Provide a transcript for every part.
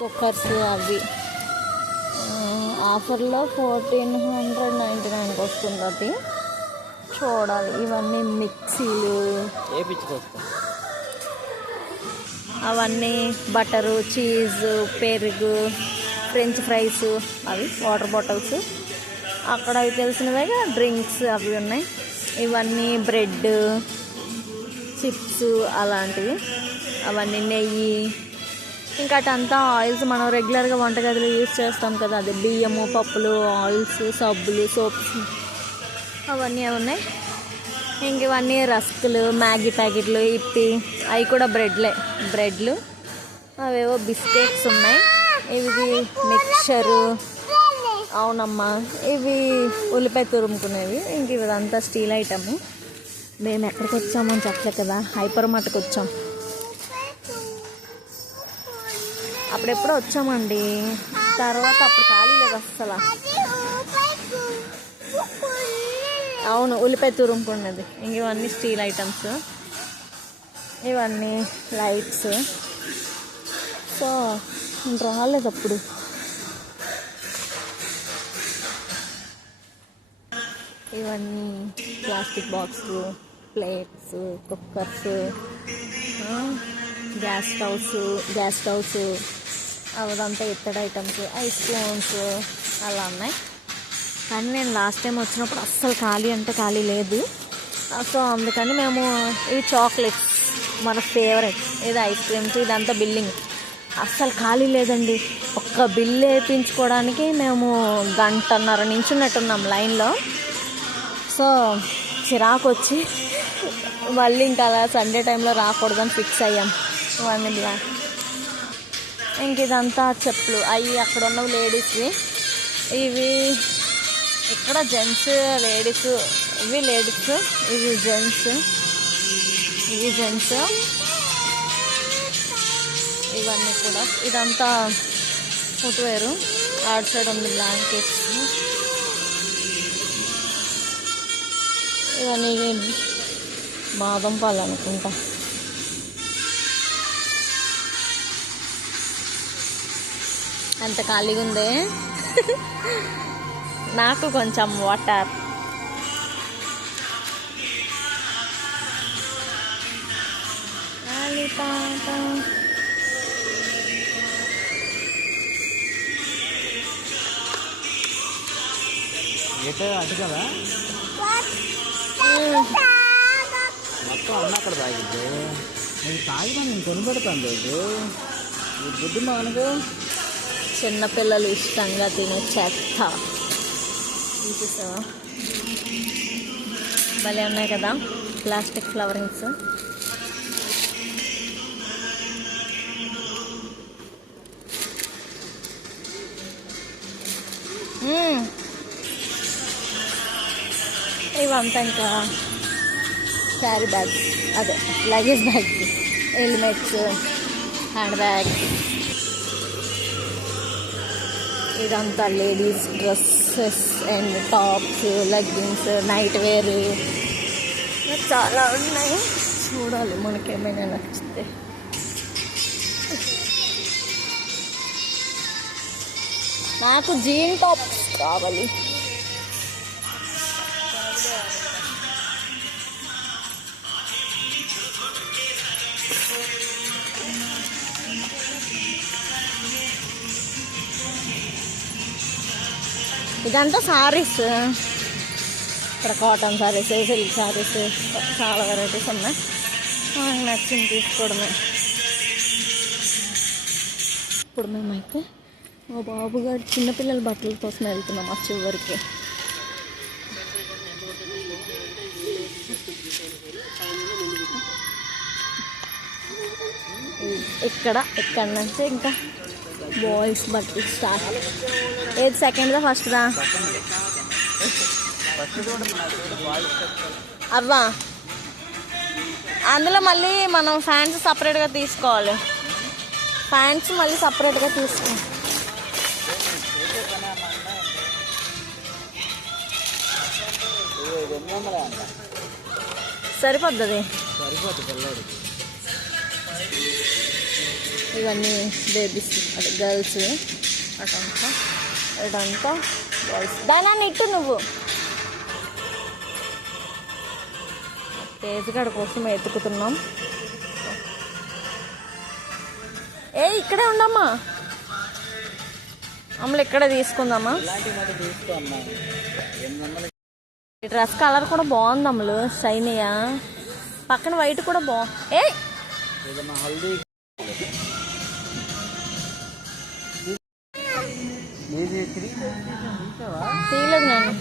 Cookers అవి ఆఫర్లో 1499కి వస్తుంది. అది చూడాలి. ఇవన్నీ మిక్సీలు అవన్నీ బటరు, చీజు, పెరుగు, ఫ్రెంచ్ ఫ్రైస్, అవి వాటర్ బాటిల్స్. అక్కడ అవి తెలిసినవిగా డ్రింక్స్ అవి ఉన్నాయి. ఇవన్నీ బ్రెడ్, చిప్స్ అలాంటివి. అవన్నీ నెయ్యి, ఇంకా అటంతా ఆయిల్స్ మనం రెగ్యులర్గా వంటగదిలో యూజ్ చేస్తాం కదా, అది బియ్యము, పప్పులు, ఆయిల్స్, సబ్బులు, సోప్స్ అవన్నీ ఉన్నాయి. ఇంక ఇవన్నీ రస్కులు, మ్యాగీ ప్యాకెట్లు, ఇప్పి అవి కూడా బ్రెడ్లు, అవేవో బిస్కెట్స్ ఉన్నాయి. ఇవి మిక్చరు, అవునమ్మా, ఇవి ఉల్లిపాయ తురుముకునేవి. ఇంక ఇదంతా స్టీల్ ఐటమ్. మేము ఎక్కడికి వచ్చామని చెప్పలే కదా, హైపర్ మార్ట్కి వచ్చాం. అప్పుడెప్పుడో వచ్చామండి, తర్వాత అప్పుడు ఖాళీ లేదు అస్సలు. అవును, ఉల్లిపాయ తురుముకున్నది. ఇంక ఇవన్నీ స్టీల్ ఐటమ్స్, ఇవన్నీ లైట్స్. సో రాలేదు అప్పుడు. ఇవన్నీ plastic box, plates, cookers, gas stoves అదంతా ఇత్తడి ఐటమ్స్, ఐస్ స్పూన్స్ అలా ఉన్నాయి. కానీ నేను లాస్ట్ టైం వచ్చినప్పుడు అస్సలు ఖాళీ అంటే ఖాళీ లేదు. సో అందుకని మేము ఈ చాక్లెట్స్ మన ఫేవరెట్, ఇది ఐస్ క్రీమ్స్, ఇదంతా బిల్లింగ్ అస్సలు ఖాళీ లేదండి. ఒక్క బిల్లు వేయించుకోవడానికి మేము గంటన్నర నించున్నట్టున్నాం లైన్లో. సో చిరాకు వచ్చి మళ్ళీ ఇంకా అలా సండే టైంలో రాకూడదని ఫిక్స్ అయ్యాం. ఇవన్నీ బ్లాక్. ఇంక ఇదంతా చెప్పులు, అవి అక్కడ ఉన్నవి లేడీస్వి. ఇవి ఇక్కడ జెంట్స్, లేడీస్. ఇవి లేడీస్, ఇవి జెంట్స్. ఇవన్నీ కూడా. ఇదంతా ఫుట్వేరు. అవుట్ సైడ్ ఉంది బ్లాంకెట్స్. ఇవన్నీ బాదం పాలు అనుకుంటా. అంత ఖాళీగా ఉందే. నాకు కొంచెం వాటర్. అటు కదా మొత్తం అన్న అక్కడ తాగిద్దు. నేను తాగినా నేను కొనిపెడతాను. లేదు ఈ బుద్ధి మనకు. చిన్నపిల్లలు ఇష్టంగా తినే చెత్త చూసావా, భలే ఉన్నాయి కదా ప్లాస్టిక్ ఫ్లవరింగ్స్. ఇవంతా ఇంకా క్యారీ బ్యాగ్స్, అదే luggage bags, helmets, hand bags. ఇదంతా ladies dresses and tops, leggings, night wear చాలా ఉన్నాయి. చూడాలి మనకేమైనా నచ్చితే. నాకు జీన్ టాప్స్ కావాలి. ఇదంతా సారీస్. ఇక్కడ కాటన్ సారీస్, సిల్క్ సారీస్, చాలా వెరైటీస్ ఉన్నాయి. నాకు నచ్చింది తీసుకోవడమే. ఇప్పుడు మేమైతే మా బాబుగారు చిన్నపిల్లల బట్టల కోసం వెళ్తున్నాం ఆ చివరికి. ఇక్కడ నుంచి ఇంకా బాయ్స్ బట్టలు స్టార్ట్. ఏది సెకండ్దా ఫస్ట్దా? అవ్వా అందులో మళ్ళీ మనం ఫ్యాన్స్ సపరేట్గా తీసుకోవాలి. ఫ్యాన్స్ మళ్ళీ సపరేట్గా తీసుకో. సరిపోద్ది సరిపోద్ది. ఇవన్నీ బేబీస్, అదే గర్ల్స్. అటంతా బాయ్స్. దాని ఇట్టు నువ్వు తేజగాడ కోసం ఎత్తుకుతున్నాం. ఇక్కడే ఉండమ్మా, అమ్మలు ఇక్కడే తీసుకుందామా. ఈ డ్రెస్ కలర్ కూడా బాగుంది అమ్మలు, షైనీయా. పక్కన వైట్ కూడా బాగుంది. తీయలేదు నేను.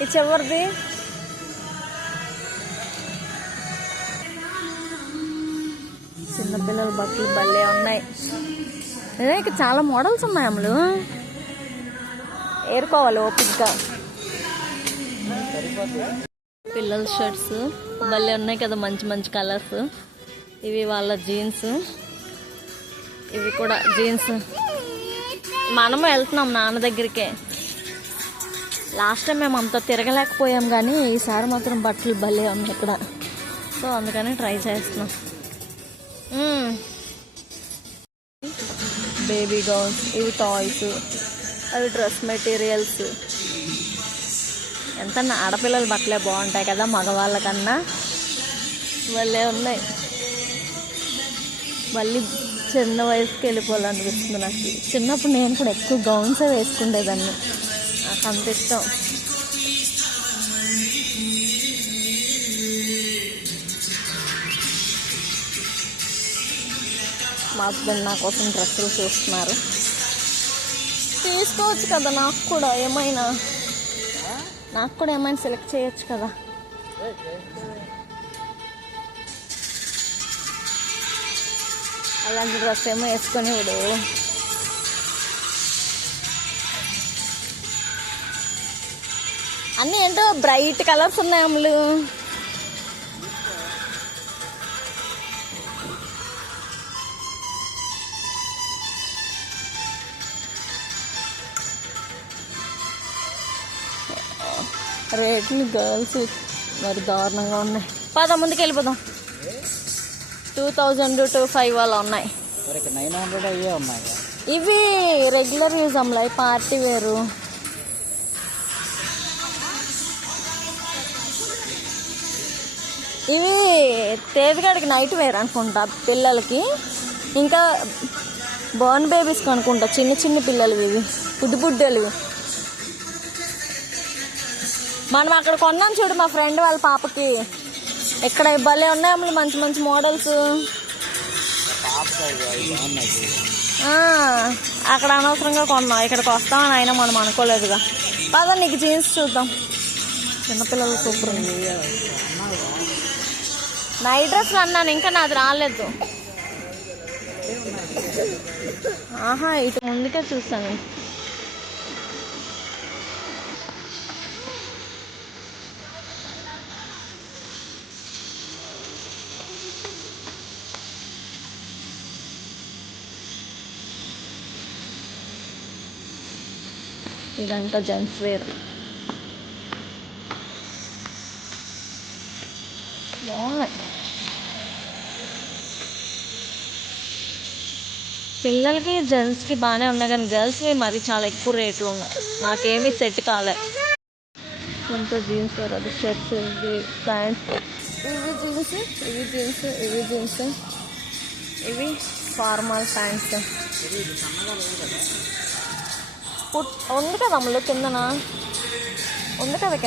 ఇది చివరిది. చిన్నపిల్లల బట్టలు భలే ఉన్నాయి. ఇక్కడ చాలా మోడల్స్ ఉన్నాయి అమ్మలు, ఏరుకోవాలి ఓపిక్గా. పిల్లల షర్ట్స్ భలే ఉన్నాయి కదా, మంచి మంచి కలర్స్. ఇవి వాళ్ళ జీన్స్, ఇవి కూడా జీన్స్. మనము వెళ్తున్నాం నాన్న దగ్గరికే. లాస్ట్ టైం మేము అంత తిరగలేకపోయాం, కానీ ఈసారి మాత్రం బట్టలు భలే ఉన్నాయి ఇక్కడ. సో అందుకని ట్రై చేస్తున్నాం. బేబీ గౌన్స్, ఇవి టాయ్స్, అవి డ్రెస్ మెటీరియల్స్. ఎంత ఆడపిల్లల బట్టలే బాగుంటాయి కదా మగవాళ్ళకన్నా. భలే ఉన్నాయి. మళ్ళీ చిన్న వయసుకి వెళ్ళిపోవాలనిపిస్తుంది నాకు. చిన్నప్పుడు నేను కూడా ఎక్కువ గౌన్సే వేసుకుండేదాన్ని, నాకు అంత ఇష్టం. మా హస్బెండ్ నా కోసం డ్రెస్సులు చూస్తున్నారు. తీసుకోవచ్చు కదా, నాకు కూడా ఏమైనా సెలెక్ట్ చేయొచ్చు కదా. అలాంటి డ్రెస్ ఏమో వేసుకొని ఇవ్వడు. అన్నీ ఏంటో బ్రైట్ కలర్స్ ఉన్నాయి అమ్ములు. రేట్లు గర్ల్స్ మరి దారుణంగా ఉన్నాయి. పద ముందుకు వెళ్ళిపోదాం. 2000 to 5 అలా ఉన్నాయి. ఇవి రెగ్యులర్ యూజ్ అమ్మాయి, పార్టీ వేరు. ఇవి తేజగాడికి నైట్ వేర్ అనుకుంటా పిల్లలకి. ఇంకా బోర్న్ బేబీస్కి అనుకుంటా, చిన్న చిన్న పిల్లలు ఇవి, బుడ్డలు. మనం అక్కడ కొన్నాం చూడు మా ఫ్రెండ్ వాళ్ళ పాపకి. ఇక్కడ భలే ఉన్నాయి మంచి మంచి మోడల్స్. అక్కడ అనవసరంగా కొన్నాం, ఇక్కడికి వస్తామని అయినా మనం అనుకోలేదుగా. పద నీకు జీన్స్ చూద్దాం. చిన్నపిల్లలు సూపర్ ఉంది. నైట్ డ్రెస్ అన్నాను, ఇంకా నాది రాలేదు. ఇటు ముందుకే చూస్తాను. ఇదంతా జెంట్స్ వేర్. బాగున్నాయి. పిల్లలకి జెంట్స్కి బాగానే ఉన్నాయి, కానీ గర్ల్స్వి మరి చాలా ఎక్కువ రేట్లు ఉన్నాయి. నాకేమీ సెట్ కాలే. కొంత జీన్స్ వేర్, అది షర్ట్స్, ఇవి ప్యాంట్స్, ఇవి జీన్స్, ఇవి ఫార్మల్ ప్యాంట్స్. ఉంది కదా అమ్ములు, కిందన ఉంది కదా కింద.